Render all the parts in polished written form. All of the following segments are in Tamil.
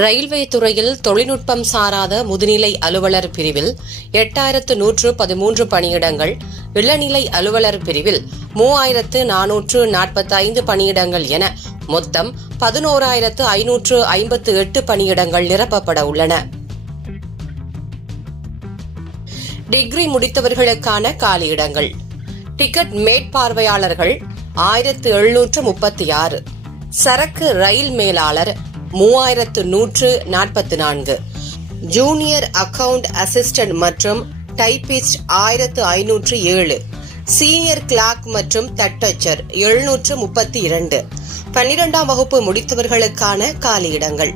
ரயில்வே துறையில் தொழில்நுட்பம் சாராத முதுநிலை அலுவலர் பிரிவில் 8113 பணியிடங்கள், இளநிலை அலுவலர் பிரிவில் 3445 பணியிடங்கள் என மொத்தம் 11558 பணியிடங்கள் நிரப்பப்பட உள்ளன. டிகிரி முடித்தவர்களுக்கான காலியிடங்கள்: டிக்கெட் மேற்பார்வையாளர்கள் 1736, சரக்கு ரயில் மேலாளர் 3144, ஜூனியர் அக்கவுண்ட் அசிஸ்டன்ட் மற்றும் டைபிஸ்ட் 1507, சீனியர் கிளார்க் மற்றும் தட்டச்சர் 732. 12ஆம் வகுப்பு முடித்தவர்களுக்கான காலியிடங்கள்: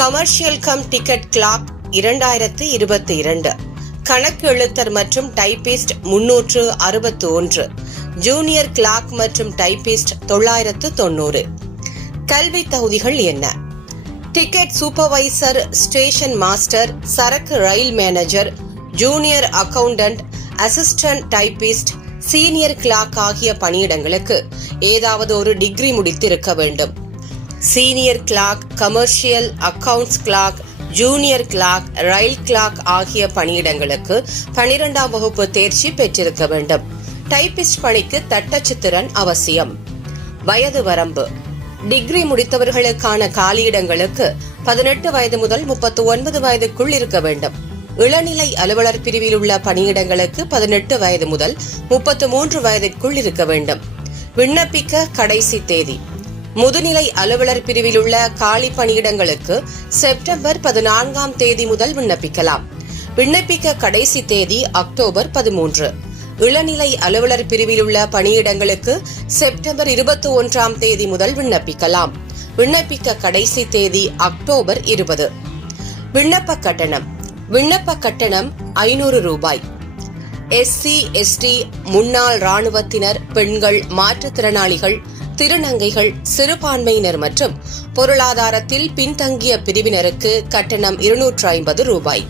கமர்ஷியல் கம் டிக்கெட் கிளார்க் 2022, கணக்கு எழுத்தர் மற்றும் டைபிஸ்ட் 361, ஜூனியர் கிளார்க் மற்றும் டைபிஸ்ட் 990. கல்வி தகுதிகள் என்ன? டிக்கெட் சூப்பர்வைசர், ஸ்டேஷன் மாஸ்டர், சரக்கு ரயில் manager, junior accountant, assistant typist, senior clerk ஆகிய பணியிடங்களுக்கு ஏதாவது ஒரு டிகிரி முடித்திருக்க வேண்டும். Senior clerk, commercial, accounts clerk, junior clerk, ரயில் கிளார்க் ஆகிய பணியிடங்களுக்கு 12ஆம் வகுப்பு தேர்ச்சி பெற்றிருக்க வேண்டும். டைபிஸ்ட் பணிக்கு தட்டச்சு திறன் அவசியம். வயது வரம்பு: டிகிரி முடித்தவர்களுக்கான காலியிடங்களுக்கு 18 வயது முதல் 39 வயதுக்குள் இருக்க வேண்டும். இளநிலை அலுவலர் பிரிவில் உள்ள பணியிடங்களுக்கு 18 வயது முதல் 33 வயதிற்குள் இருக்க வேண்டும். விண்ணப்பிக்க கடைசி தேதி: முதுநிலை அலுவலர் பிரிவில் உள்ள காலி பணியிடங்களுக்கு செப்டம்பர் 14ஆம் தேதி முதல் விண்ணப்பிக்கலாம். விண்ணப்பிக்க கடைசி தேதி அக்டோபர் 13. இளநிலை அலுவலர் பிரிவில் உள்ள பணியிடங்களுக்கு செப்டம்பர் 21ஆம் தேதி முதல் விண்ணப்பிக்கலாம். விண்ணப்பிக்க கடைசி தேதி அக்டோபர் 20. விண்ணப்ப கட்டணம்: விண்ணப்ப கட்டணம் 500 ரூபாய். SC, ST, முன்னாள் ராணுவத்தினர், பெண்கள், மாற்றுத்திறனாளிகள், திருநங்கைகள், சிறுபான்மையினர் மற்றும் பொருளாதாரத்தில் பின்தங்கிய பிரிவினருக்கு கட்டணம் 250 ரூபாய்.